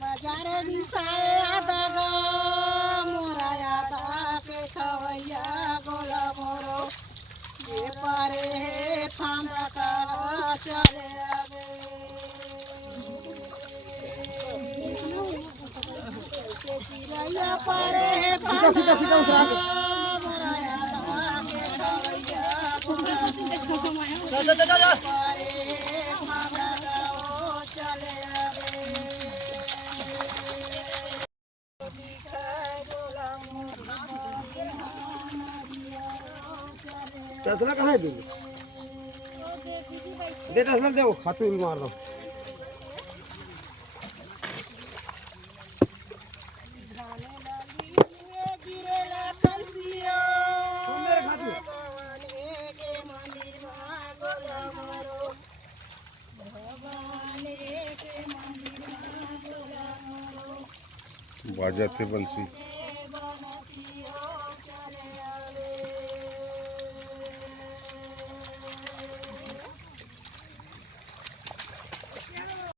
बाजार दिसाए आदा गो मोरा आदा के खवैया गोला मोरो ये पारे फांदा का चले आवे से चिड़ैया पारे फांदा मोरा आदा के खवैया गोला मोरो पारे फांदा का चले आवे तसला कहाँ है दे तसला दे वो खातू भी मार दो बाजा थे बंसी।